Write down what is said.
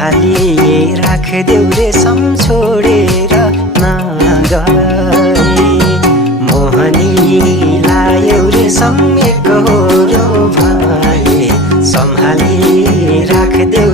सम्हाली राखदेऊ रेशम छोडेर नगए मोहनी लायौ रेशम एकहोरो भए सम्हाली राखदेऊ